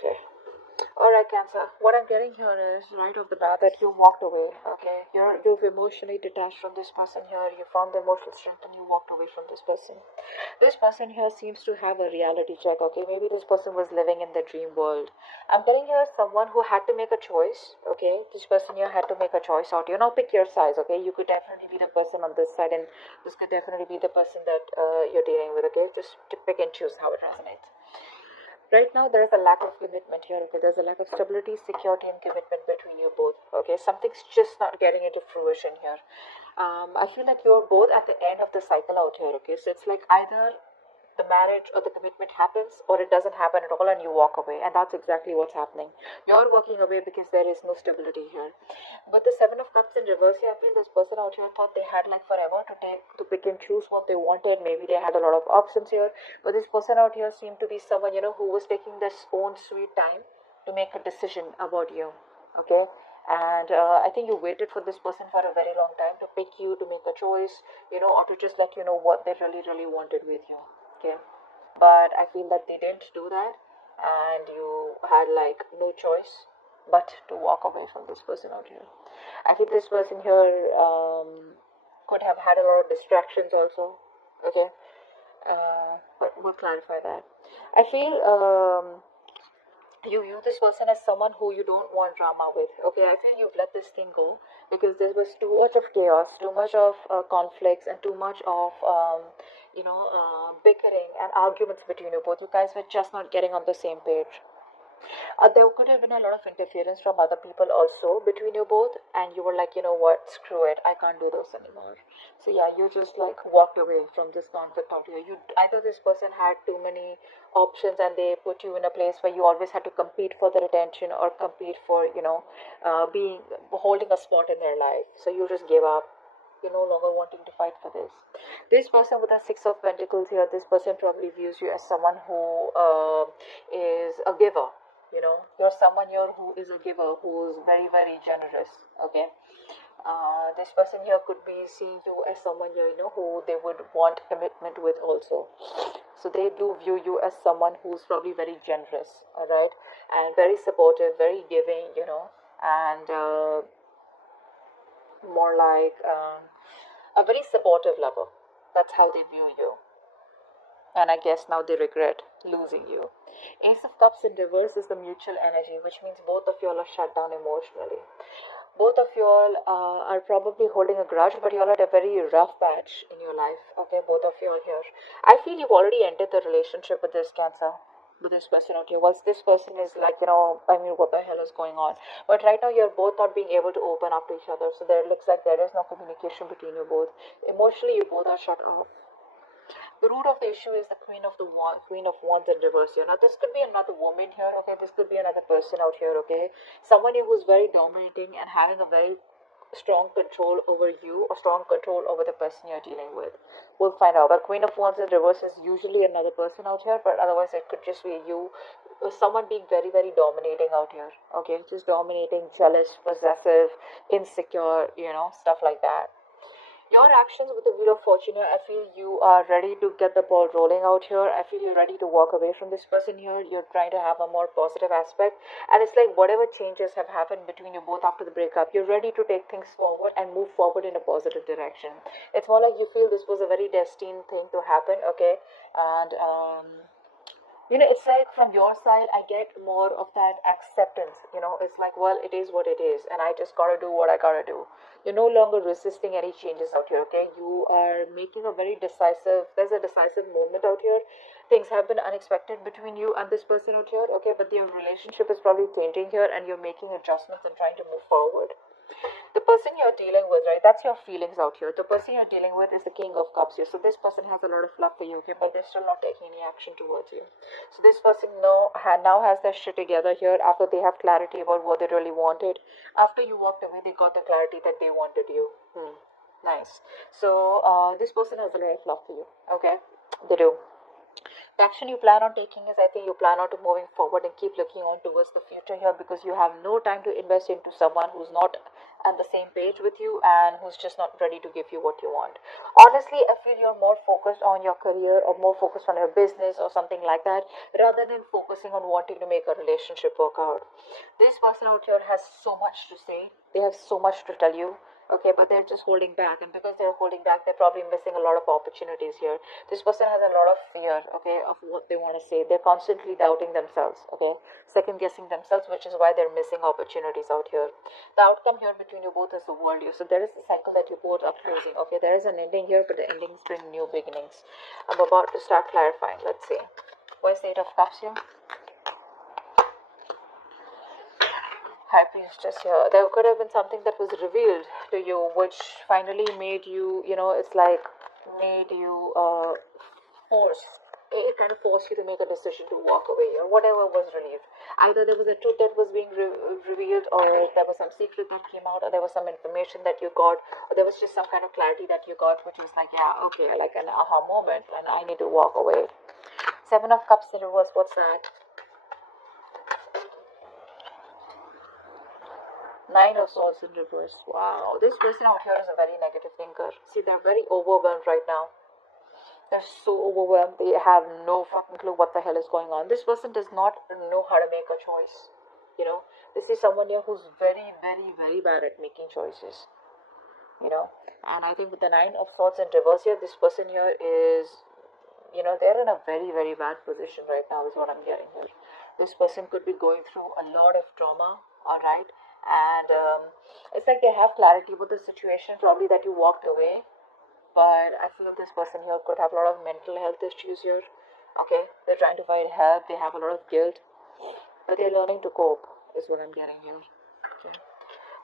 Okay. Alright, Cancer. What I'm getting here is right off the bat that you walked away. Okay, you've emotionally detached from this person here. You found the emotional strength and you walked away from this person. This person here seems to have a reality check. Okay, maybe this person was living in the dream world. I'm getting here someone who had to make a choice. Okay, this person here had to make a choice out. You know, pick your size. Okay, you could definitely be the person on this side, and this could definitely be the person that you're dealing with. Okay, just to pick and choose how it resonates. Right now there is a lack of commitment here. Okay, there's a lack of stability, security, and commitment between you both. Okay, something's just not getting into fruition here. I feel like you're both at the end of the cycle out here. Okay, so it's like either the marriage or the commitment happens or it doesn't happen at all and you walk away, and that's exactly what's happening. You're walking away because there is no stability here. But the Seven of Cups in reverse here, I feel this person out here thought they had like forever to pick and choose what they wanted. Maybe they had a lot of options here, but this person out here seemed to be someone, who was taking their own sweet time to make a decision about you. Okay, and I think you waited for this person for a very long time to pick you, to make a choice, or to just let you know what they really really wanted with you. Okay, but I feel that they didn't do that, and you had like no choice but to walk away from this person out here. I think this person here could have had a lot of distractions also. Okay, but we'll clarify that. I feel you view this person as someone who you don't want drama with. Okay, I feel you've let this thing go because there was too much of chaos, too much of conflicts, and too much of bickering and arguments between you both. You guys were just not getting on the same page. There could have been a lot of interference from other people also between you both, and you were like, you know what, screw it, I can't do this anymore. So yeah, you just like walked away from this conflict out here. You either this person had too many options and they put you in a place where you always had to compete for their attention or compete for being holding a spot in their life. So you just gave up. You're no longer wanting to fight for this. This person with a Six of Pentacles here, this person probably views you as someone who is a giver. You're someone here who is a giver, who is very very generous. Okay, this person here could be seeing you as someone here, who they would want commitment with also. So they do view you as someone who's probably very generous, all right, and very supportive, very giving, and more like a very supportive lover. That's how they view you. And I guess now they regret losing you. Ace of Cups in reverse is the mutual energy, which means both of you all are shut down emotionally. Both of you all are probably holding a grudge, but you all had a very rough patch in your life. Okay, both of you all here. I feel you've already ended the relationship with this Cancer, with this person out here. Once this person is like, I mean, what the hell is going on? But right now, you're both not being able to open up to each other. So there looks like there is no communication between you both. Emotionally, you both are shut off. The root of the issue is the Queen of Wands in reverse here. Now, this could be another woman here, okay? This could be another person out here, okay? Someone who's very dominating and having a very strong control over you or strong control over the person you're dealing with. We'll find out. But Queen of Wands in reverse is usually another person out here, but otherwise it could just be you, someone being very, very dominating out here, okay? Just dominating, jealous, possessive, insecure, stuff like that. Your actions with the Wheel of Fortune here, I feel you are ready to get the ball rolling out here. I feel you're ready to walk away from this person here. You're trying to have a more positive aspect. And it's like whatever changes have happened between you both after the breakup, you're ready to take things forward and move forward in a positive direction. It's more like you feel this was a very destined thing to happen, okay? And it's like from your side, I get more of that acceptance. It's like, well, it is what it is, and I just gotta do what I gotta do. You're no longer resisting any changes out here, okay? You are making a very there's a decisive movement out here. Things have been unexpected between you and this person out here, okay? But your relationship is probably changing here, and you're making adjustments and trying to move forward. The person you're dealing with, right? That's your feelings out here. The person you're dealing with is the King of Cups here. So this person has a lot of love for you, okay, but they're still not taking any action towards you. So this person now has their shit together here after they have clarity about what they really wanted. After you walked away, they got the clarity that they wanted you. Nice. So this person has a lot of love for you, okay? They do. The action you plan on taking is, I think, you plan on to moving forward and keep looking on towards the future here, because you have no time to invest into someone who's not and the same page with you, and who's just not ready to give you what you want. Honestly, I feel you're more focused on your career or more focused on your business or something like that, rather than focusing on wanting to make a relationship work out. This person out here has so much to say, they have so much to tell you. Okay, but they're just holding back, and because they're holding back, they're probably missing a lot of opportunities here. This person has a lot of fear, okay, of what they want to say. They're constantly doubting themselves, okay, second guessing themselves, which is why they're missing opportunities out here. The outcome here between you both is the world you. So there is a cycle that you both are closing. Okay, there is an ending here, but the endings bring new beginnings. I'm about to start clarifying. Let's see. Where's the Eight of Cups here? High Priestess here. There could have been something that was revealed to you, which finally made you, it's like made you force. It kind of forced you to make a decision to walk away or whatever was relieved. Either there was a truth that was being revealed, or there was some secret that came out, or there was some information that you got, or there was just some kind of clarity that you got, which was like, yeah, okay, like an aha moment, and I need to walk away. Seven of Cups in reverse, what's that? Nine of Swords in reverse. Wow, this person out here is a very negative thinker. See, they're very overwhelmed right now. They're so overwhelmed. They have no fucking clue what the hell is going on. This person does not know how to make a choice. This is someone here who's very, very, very bad at making choices. And I think with the Nine of Swords in reverse here, this person here is, they're in a very, very bad position right now, is what I'm getting here. This person could be going through a lot of trauma, alright? And it's like they have clarity about the situation, probably that you walked away. But I feel this person here could have a lot of mental health issues here. Okay, they're trying to find help, they have a lot of guilt, but they're learning to cope, is what I'm getting here. Okay.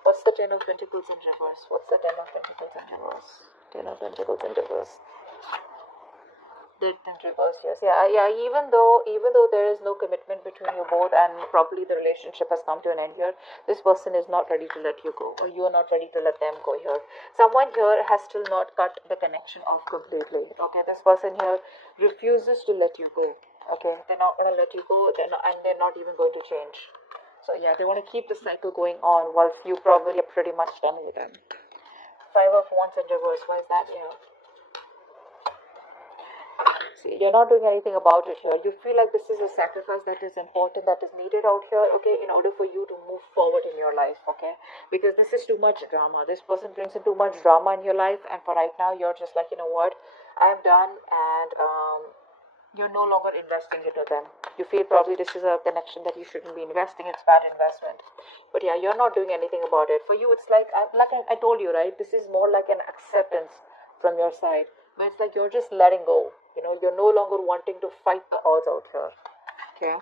What's the Ten of Pentacles in reverse? What's the Ten of Pentacles in reverse? Ten of Pentacles in reverse. Did in reverse, yes. Yeah. Even though there is no commitment between you both, and probably the relationship has come to an end here, this person is not ready to let you go, or you are not ready to let them go here. Someone here has still not cut the connection off completely. Okay, this person here refuses to let you go. Okay, they're not gonna let you go. They're not even going to change. So yeah, they want to keep the cycle going on, whilst you probably are pretty much done with them. Five of Wands in reverse. Why is that? See, you're not doing anything about it here. You feel like this is a sacrifice that is important, that is needed out here, okay, in order for you to move forward in your life, okay? Because this is too much drama. This person brings in too much drama in your life, and for right now, you're just like, you know what, I'm done, and you're no longer investing into them. You feel probably this is a connection that you shouldn't be investing. It's bad investment. But yeah, you're not doing anything about it. For you, it's like I told you, right? This is more like an acceptance from your side. But it's like you're just letting go. You're no longer wanting to fight the odds out here. Okay.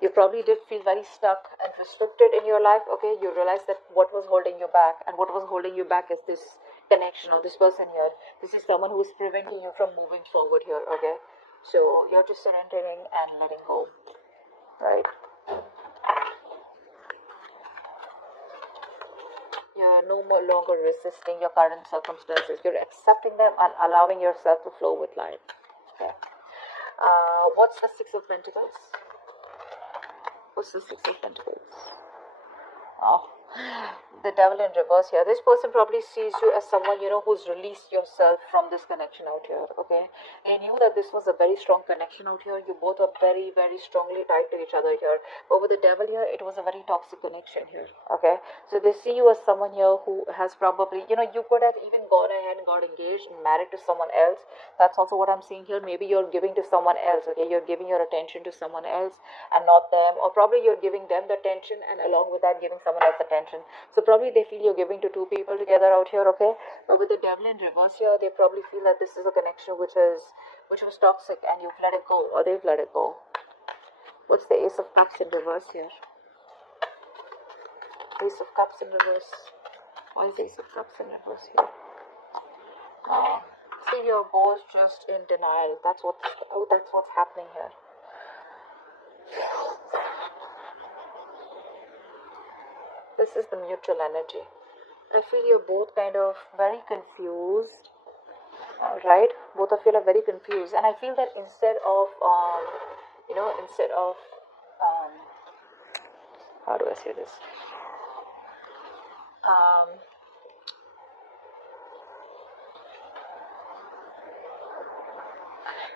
You probably did feel very stuck and restricted in your life. Okay. You realize that what was holding you back, and what was holding you back is this connection of this person here. This is someone who is preventing you from moving forward here. Okay. So you're just surrendering and letting go. Right. You're no more longer resisting your current circumstances. You're accepting them and allowing yourself to flow with life. Okay. What's the Six of Pentacles? What's the Six of Pentacles? Oh, the Devil in reverse here. This person probably sees you as someone, who's released yourself from this connection out here, okay? They knew that this was a very strong connection out here. You both are very, very strongly tied to each other here. But with the Devil here, it was a very toxic connection here, okay? So they see you as someone here who has probably, you could have even gone ahead and got engaged and married to someone else. That's also what I'm seeing here. Maybe you're giving to someone else, okay? You're giving your attention to someone else and not them. Or probably you're giving them the attention, and along with that, giving someone else attention. So probably they feel you're giving to two people together out here, okay? But with the Devil in reverse here, they probably feel that this is a connection which was toxic, and you've let it go, or they've let it go. What's the Ace of Cups in reverse here? Ace of Cups in reverse. Why is the Ace of Cups in reverse here? See, you're both just in denial. That's what's happening here. This is the mutual energy. I feel you're both kind of very confused. Right? Both of you are very confused. And I feel that instead of how do I say this? Um,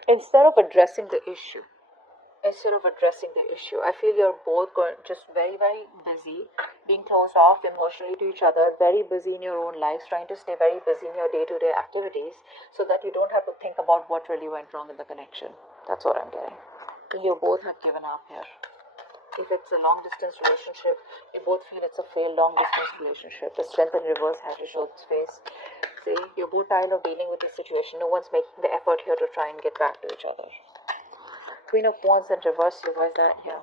instead of addressing the issue, I feel you're both going just very, very busy, being closed off emotionally to each other, very busy in your own lives, trying to stay very busy in your day-to-day activities so that you don't have to think about what really went wrong in the connection. That's what I'm getting. You both have given up here. If it's a long distance relationship, you both feel it's a failed long distance relationship. The strength in reverse has to show its face. See, you're both tired of dealing with this situation. No one's making the effort here to try and get back to each other. Queen of Wands in reverse. So why is that here?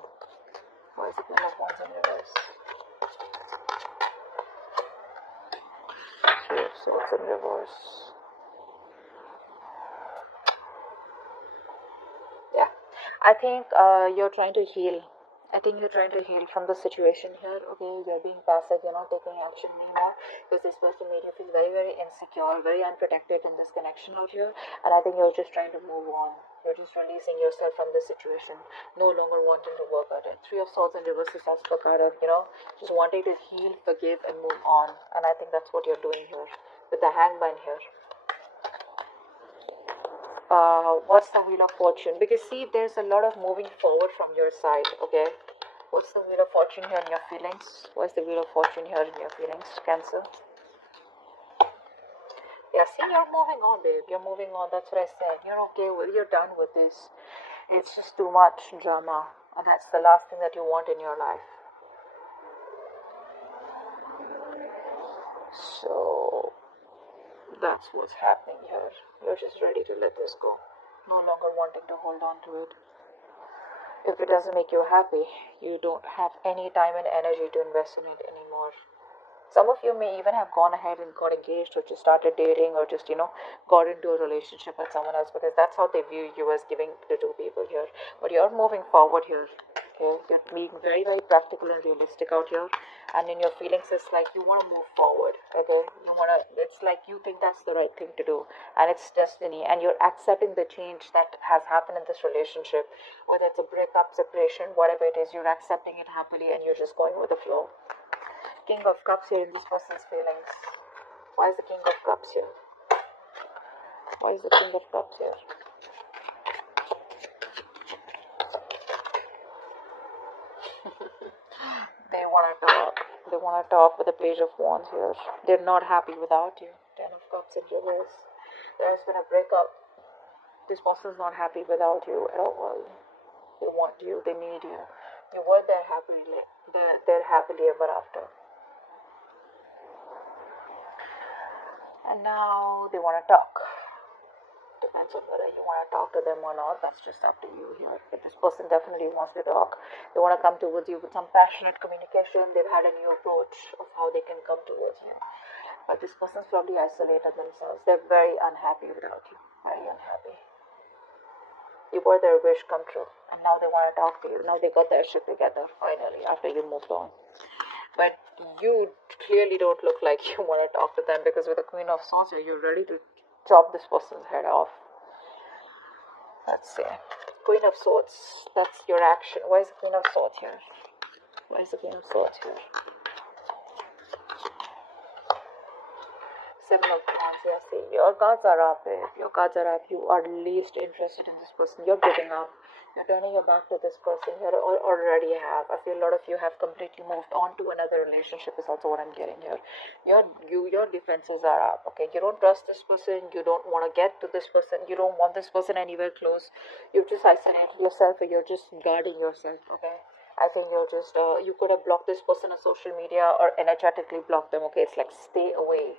Why is the Queen of Wands in reverse? Here, so it's in reverse. Yeah, I think you're trying to heal. I think you're trying to heal from the situation here. Okay, you're being passive, you're not taking action anymore because this person made you feel very, very insecure, very unprotected in this connection out here. And I think you're just trying to move on. You're just releasing yourself from this situation, no longer wanting to work at it. Three of Swords in reverse is as per card of, just wanting to heal, forgive, and move on. And I think that's what you're doing here with the Hangman here. What's the Wheel of Fortune? Because see, there's a lot of moving forward from your side. Okay, what's the Wheel of Fortune here in your feelings? What's the Wheel of Fortune here in your feelings, Cancer? Yeah, see, you're moving on, babe. You're moving on. That's what I said. You're okay with. You're done with this. It's just too much drama, and that's the last thing that you want in your life. So that's what's happening here. You're just ready to let this go, no longer wanting to hold on to it. If it doesn't make you happy, you don't have any time and energy to invest in it anymore. Some of you may even have gone ahead and got engaged or just started dating or just, got into a relationship with someone else because that's how they view you as giving to two people here. But you're moving forward here. Okay, you're being very, very practical and realistic out here, and in your feelings, it's like you want to move forward. Okay, it's like you think that's the right thing to do, and it's destiny, and you're accepting the change that has happened in this relationship, whether it's a breakup, separation, whatever it is, you're accepting it happily, and you're just going with the flow. King of Cups here in this person's feelings. Why is the King of Cups here? Why is the King of Cups here? They want to talk. They want to talk with the Page of Wands here. They're not happy without you. Ten of Cups in reverse. There has been a breakup. This person is not happy without you at all. They want you. They need you. You were there happily. They're happily ever after. And now they want to talk. Depends on whether you want to talk to them or not. That's just up to you here. But this person definitely wants to talk. They want to come towards you with some passionate communication. They've had a new approach of how they can come towards you. But this person's probably isolated themselves. They're very unhappy without you. Very unhappy. You were their wish come true. And now they want to talk to you. Now they got their shit together finally after you moved on. But you clearly don't look like you want to talk to them because with the Queen of Swords here, you're ready to chop this person's head off. Let's see. Queen of Swords, that's your action. Why is the Queen of Swords here? Why is the Queen of Swords here? Seven of Wands, yes. See, your cards are up, babe. Your cards are up. You are least interested in this person. You're giving up. You're turning your back to this person. You already have. I feel a lot of you have completely moved on to another relationship is also what I'm getting here. Your defenses are up. Okay, you don't trust this person. You don't want to get to this person. You don't want this person anywhere close. You've just isolated yourself, or you're just guarding yourself. Okay. I think you're just you could have blocked this person on social media or energetically blocked them. Okay, it's like stay away.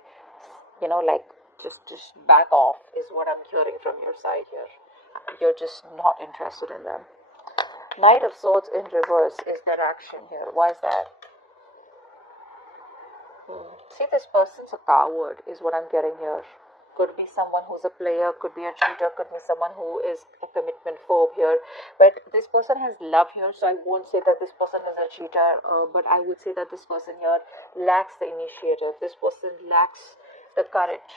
Like just back off is what I'm hearing from your side here. You're just not interested in them. Knight of Swords in reverse is their action here. Why is that? See, this person's a coward is what I'm getting here. Could be someone who's a player, could be a cheater, could be someone who is a commitment phobe here. But this person has love here, so I won't say that this person is a cheater, but I would say that this person here lacks the initiative. This person lacks the courage.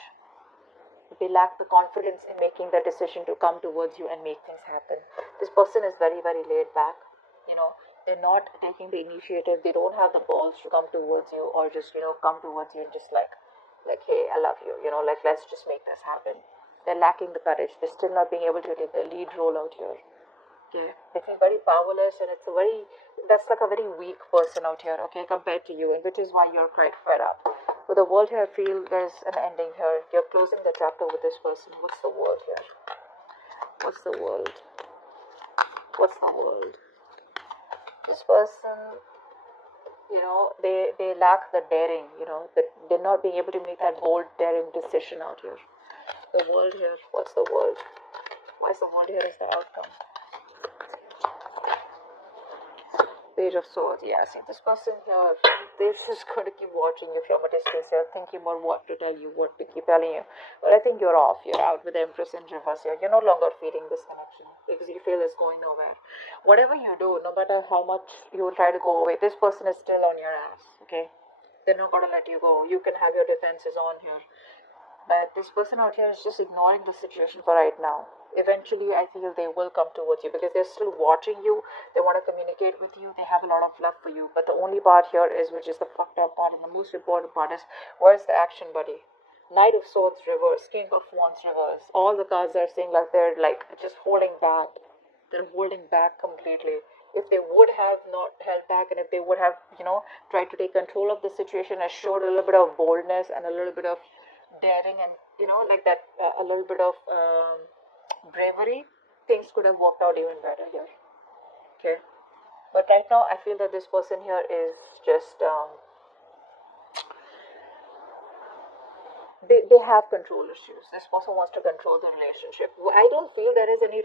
They lack the confidence in making the decision to come towards you and make things happen. This person is very, very laid back. they're not taking the initiative. They don't have the balls to come towards you, or just come towards you and just like, hey, I love you, like, let's just make this happen. They're lacking the courage. They're still not being able to take the lead role out here. Okay, they feel very powerless, and that's like a very weak person out here, okay, compared to you, and which is why you're quite fed up. With the world here, I feel there's an ending here. You're closing the chapter with this person. What's the world here? What's the world? What's the world? This person, they lack the daring, that they're not being able to make that bold, daring decision out here. The world here, what's the world? Why is the world here as the outcome? Page of Swords. Yeah, see, this person here, they're just going to keep watching you from a distance. They're thinking about what to tell you, what to keep telling you. But I think you're off. You're out with the Empress in reverse here. You're no longer feeding this connection because you feel it's going nowhere. Whatever you do, no matter how much you try to go away, this person is still on your ass, okay? They're not going to let you go. You can have your defenses on here. But this person out here is just ignoring the situation for right now. Eventually, I feel they will come towards you because they're still watching you. They want to communicate with you. They have a lot of love for you. But the only part here is, which is the fucked up part, and the most important part is, where's the action, buddy? Knight of Swords reverse, King of Wands reverse. All the cards are saying like they're like just holding back. They're holding back completely. If they would have not held back, and if they would have, tried to take control of the situation and showed a little bit of boldness and a little bit of daring, and like that, a little bit of bravery, things could have worked out even better here. Okay, but right now I feel that this person here is just they have control issues. This person wants to control the relationship. I don't feel there is any